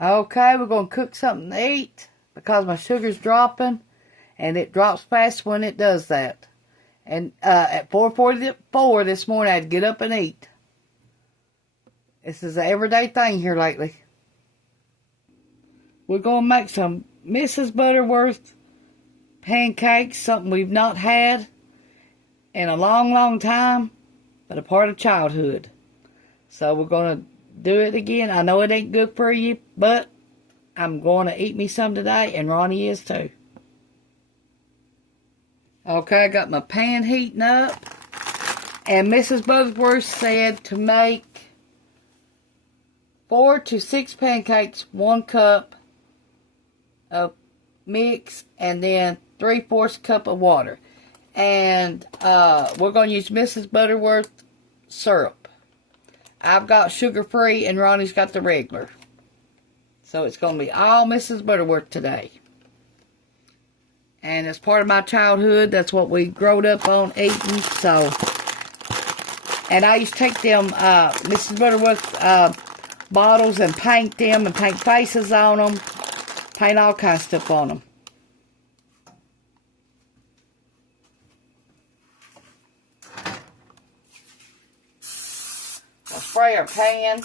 Okay, we're going to cook something to eat because my sugar's dropping, and it drops fast when it does that. And at 4:44 this morning, I had to get up and eat. This is an everyday thing here lately. We're going to make some Mrs. Butterworth pancakes, something we've not had in a long, long time, but a part of childhood. So we're going to do it again. I know it ain't good for you, but I'm going to eat me some today, and Ronnie is too. Okay, I got my pan heating up, and Mrs. Butterworth said to make 4 to 6 pancakes, 1 cup of mix, and then 3/4 cup of water. And we're going to use Mrs. Butterworth syrup. I've got sugar-free, and Ronnie's got the regular. So it's going to be all Mrs. Butterworth today. And as part of my childhood, that's what we growed up on eating. So, and I used to take them Mrs. Butterworth bottles and paint them and paint faces on them. Paint all kinds of stuff on them. We'll spray our pan.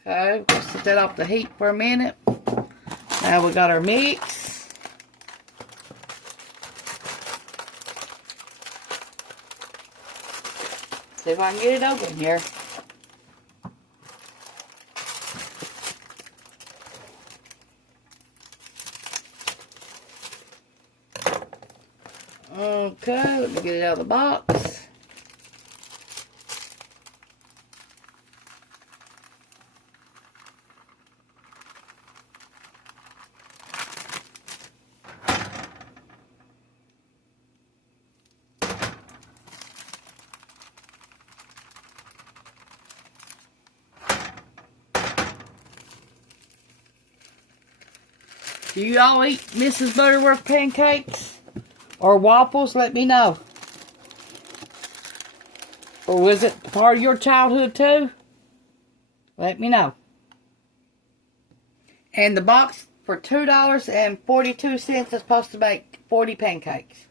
Okay, we'll set that off the heat for a minute. Now we got our mix. See if I can get it open here. Okay, let me get it out of the box. Do you all eat Mrs. Butterworth pancakes? Or waffles? Let me know. Or was it part of your childhood too? Let me know. And the box for $2.42 is supposed to make 40 pancakes.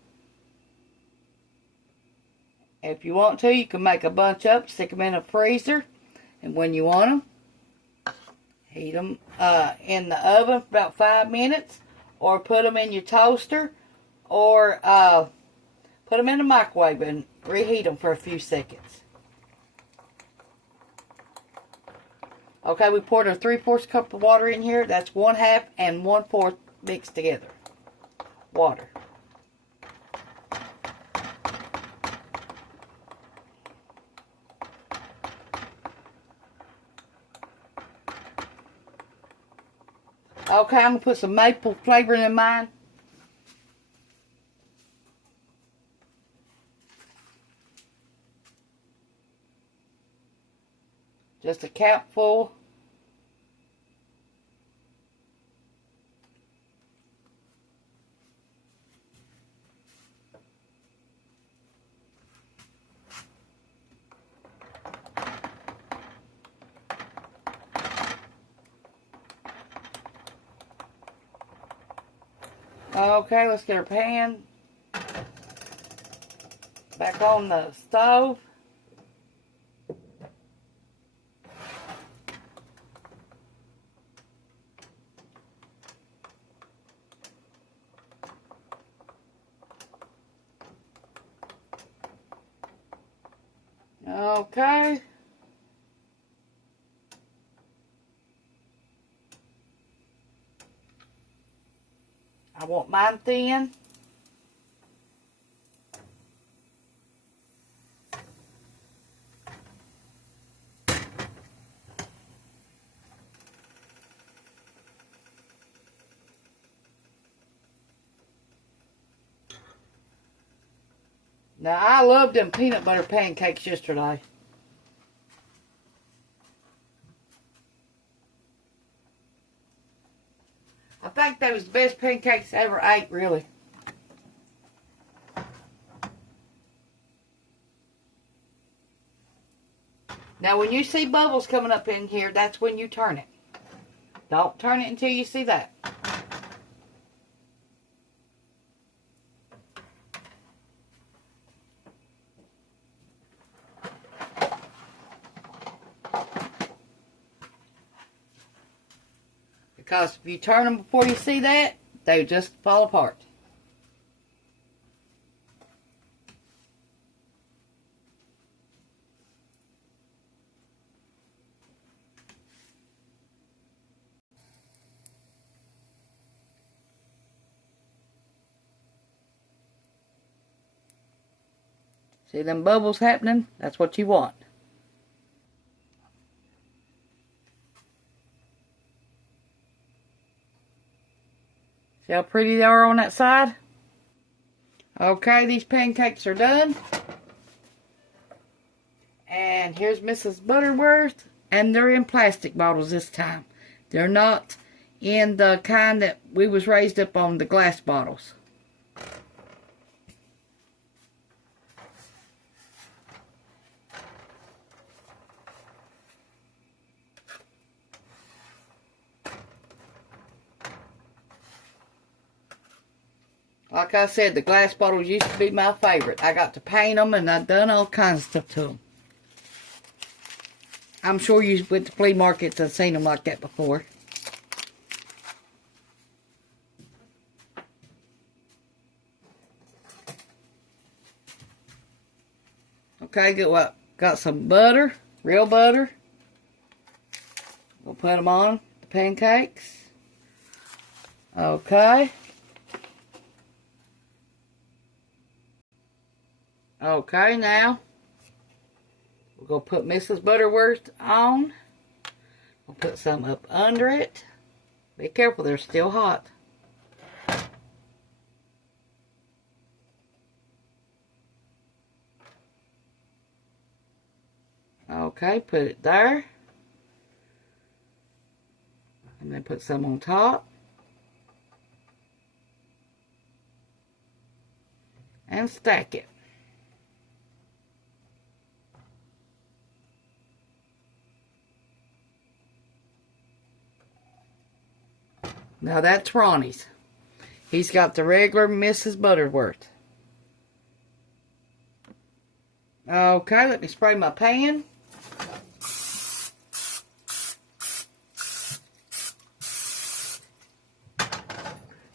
If you want to, you can make a bunch up, stick them in a freezer, and when you want them, heat them in the oven for about 5 minutes, or put them in your toaster, or put them in the microwave and reheat them for a few seconds. Okay, we poured a 3/4 cup of water in here. That's 1/2 and 1/4 mixed together. Water. Okay, I'm going to put some maple flavoring in mine. Just a capful. Okay, let's get our pan back on the stove. Okay. I want mine thin. Now, I loved them peanut butter pancakes yesterday. I think they was the best pancakes I ever ate, really. Now, when you see bubbles coming up in here, that's when you turn it. Don't turn it until you see that. Because if you turn them before you see that, they just fall apart. See them bubbles happening? That's what you want. See how pretty they are on that side? Okay, these pancakes are done. And here's Mrs. Butterworth. And they're in plastic bottles this time. They're not in the kind that we was raised up on, the glass bottles. Like I said, the glass bottles used to be my favorite. I got to paint them and I've done all kinds of stuff to them. I'm sure you went to flea markets and seen them like that before. Okay, got some butter, real butter. We'll put them on the pancakes. Okay. Okay, now we're going to put Mrs. Butterworth on. We'll put some up under it. Be careful, they're still hot. Okay, put it there. And then put some on top. And stack it. Now that's Ronnie's. He's got the regular Mrs. Butterworth. Okay, let me spray my pan.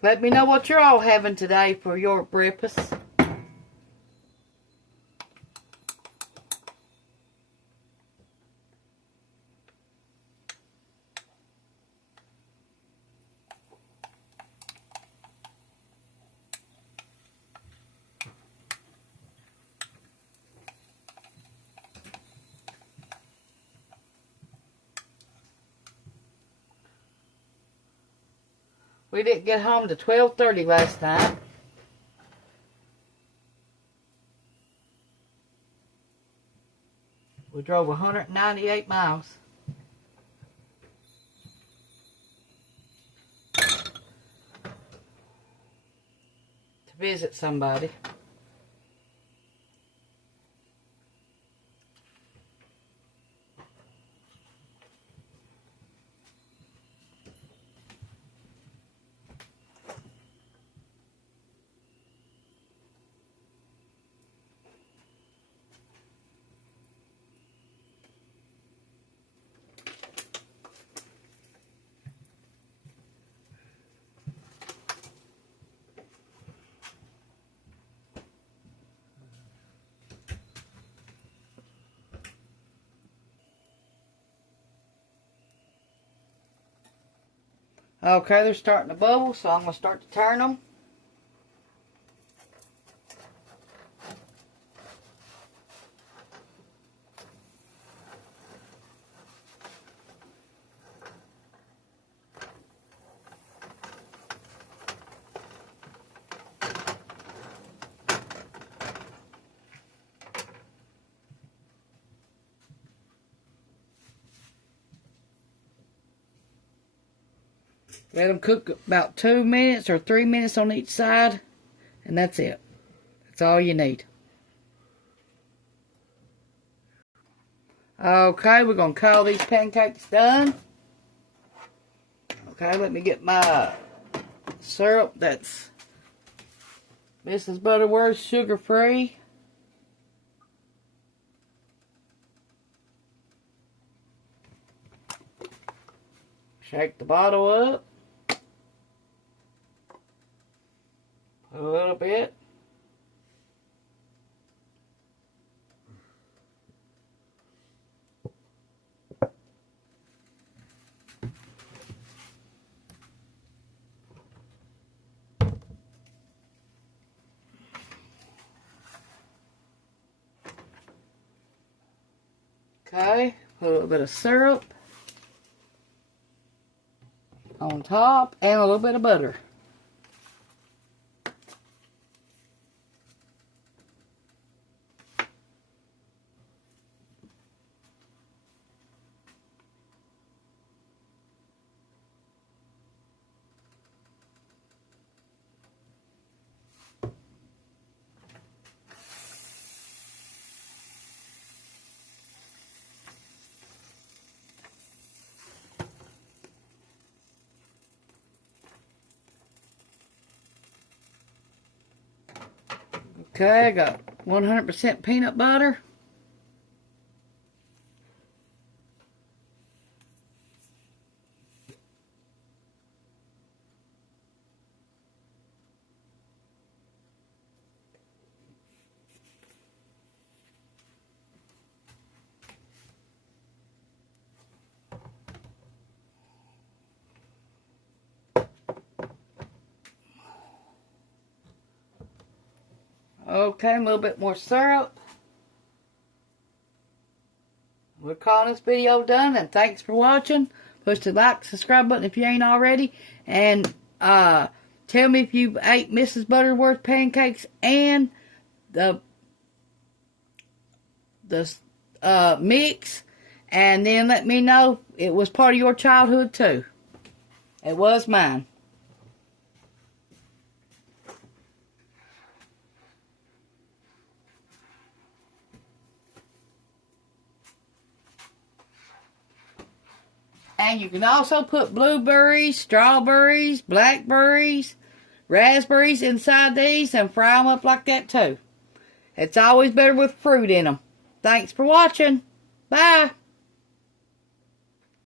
Let me know what you're all having today for your breakfast. We didn't get home to 12:30 last night. We drove 198 miles. To visit somebody. Okay, they're starting to bubble, so I'm going to start to turn them. Let them cook about 2 minutes or 3 minutes on each side. And that's it. That's all you need. Okay, we're going to call these pancakes done. Okay, let me get my syrup that's Mrs. Butterworth sugar-free. Shake the bottle up. A little bit. Okay, put a little bit of syrup on top and a little bit of butter. Okay, I got 100% peanut butter. Okay, a little bit more syrup. We're calling this video done, and thanks for watching. Push the like, subscribe button if you ain't already, and tell me if you ate Mrs. Butterworth pancakes and the mix, and then let me know it was part of your childhood too. It was mine. And you can also put blueberries, strawberries, blackberries, raspberries inside these and fry them up like that too. It's always better with fruit in them. Thanks for watching. Bye.